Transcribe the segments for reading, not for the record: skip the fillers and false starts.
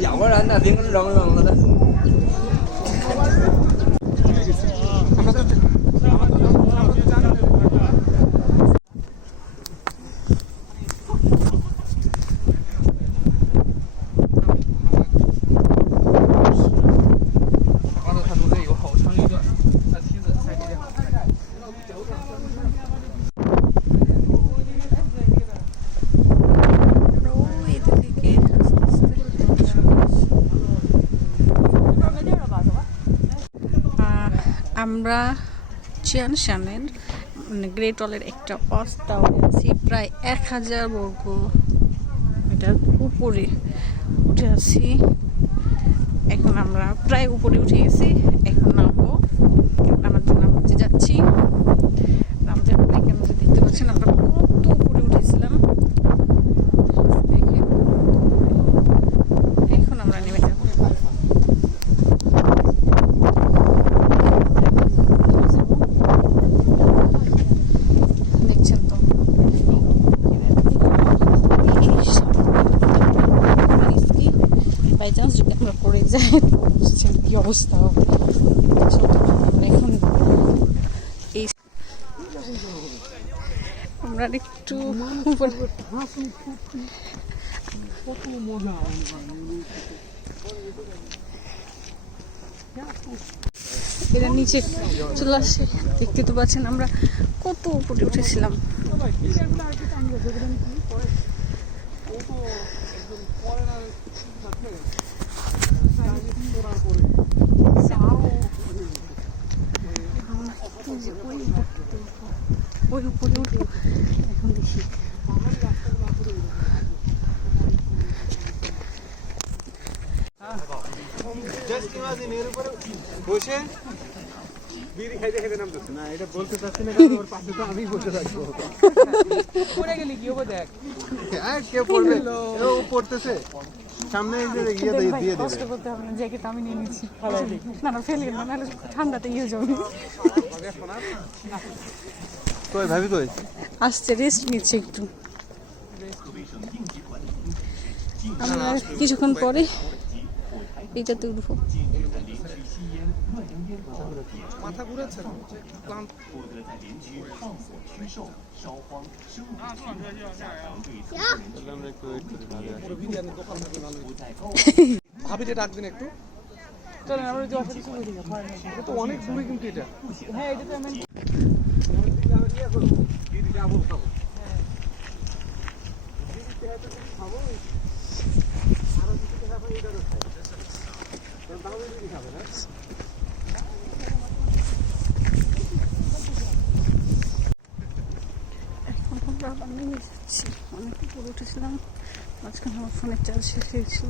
要不然那顶扔了的。আমরা চিয়ানশানের মানে গ্রেট ওয়ালের একটা ওয়াচ টাওয়ারে আছি, প্রায় 1000 বর্গ মিটার উপরে উঠে আছি। এখন আমরা প্রায় উপরে উঠে গেছি, এখন নামবো। আমার জন্য নামতে যাচ্ছি। নামতে হবে কেমন দেখতে পাচ্ছেন আমরা কত উপরে উঠেছিলাম। এখন আমরা নেমে যাবো। বাই চান্স যদি আমরা পড়ে যাই কি অবস্থা হবে। এখন এই আমরা একটু এরা নিচে চলে আসছে। দেখতে তো পাচ্ছেন আমরা কত উপরে উঠেছিলাম। ওই উপরে উঠবো এখন দেখি। বসে বিড়ি খাইতে খাইতে নামতেছে না, এটা বলতে চাচ্ছি না, ওর পাশে তো আমি বসে থাকবো। পড়ে গেলি কি হবে দেখ, কে পড়বে? ও পড়তেছে সামনে গিয়ে দিয়ে দেবে। কষ্ট করতে হবে না, জ্যাকেট আমি নিয়ে নিচ্ছি। না না ফেলে না, নাহলে ঠান্ডাতে ইয়ে যাবে। কই ভাবি কই? আসছে, রেস্ট নিচ্ছে একটু। আমরা কিছুক্ষণ পরে এইটাতে উঠবো। মাথা ঘুরাচ্ছে না, ক্লান্ত। ভাবিটা ডাক দিন একটু। চলেন আমরা যে অফিসে চলে যাই। এটা তো অনেক দূরে কিন্তু এটা। হ্যাঁ এটা তো আমি অনেক উপরে উঠেছিলাম। মাঝখানে আমার ফোনের চার্জ শেষ হয়েছিল,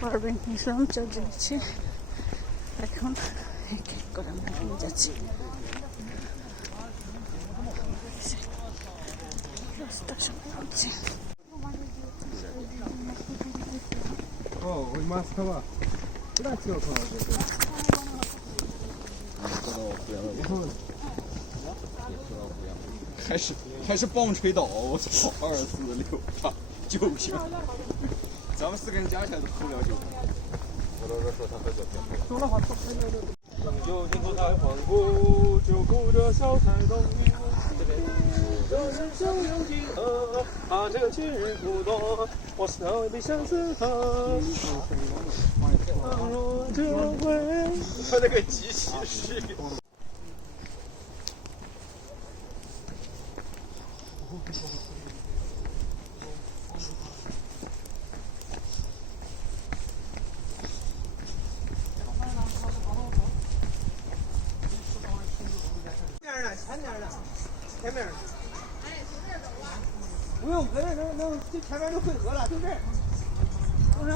পাওয়ার ব্যাংক নিয়েছিলাম, চার্জে দিচ্ছি। এখন এক এক করে আমরা নিয়ে যাচ্ছি। রাস্তা সময় হচ্ছে। ওই মাছ খাওয়া还是棒槌岛，我操，2469行，咱们4个人加起来都扣不了9。我都是说他喝酒挺好。酒精不太丰富，就顾着小菜东西。这人生有几何？他这个今日不多，我是那位相思他。倘若这回，他那个机器是。前面不用，前面能这前面就汇合了，就这儿，不成？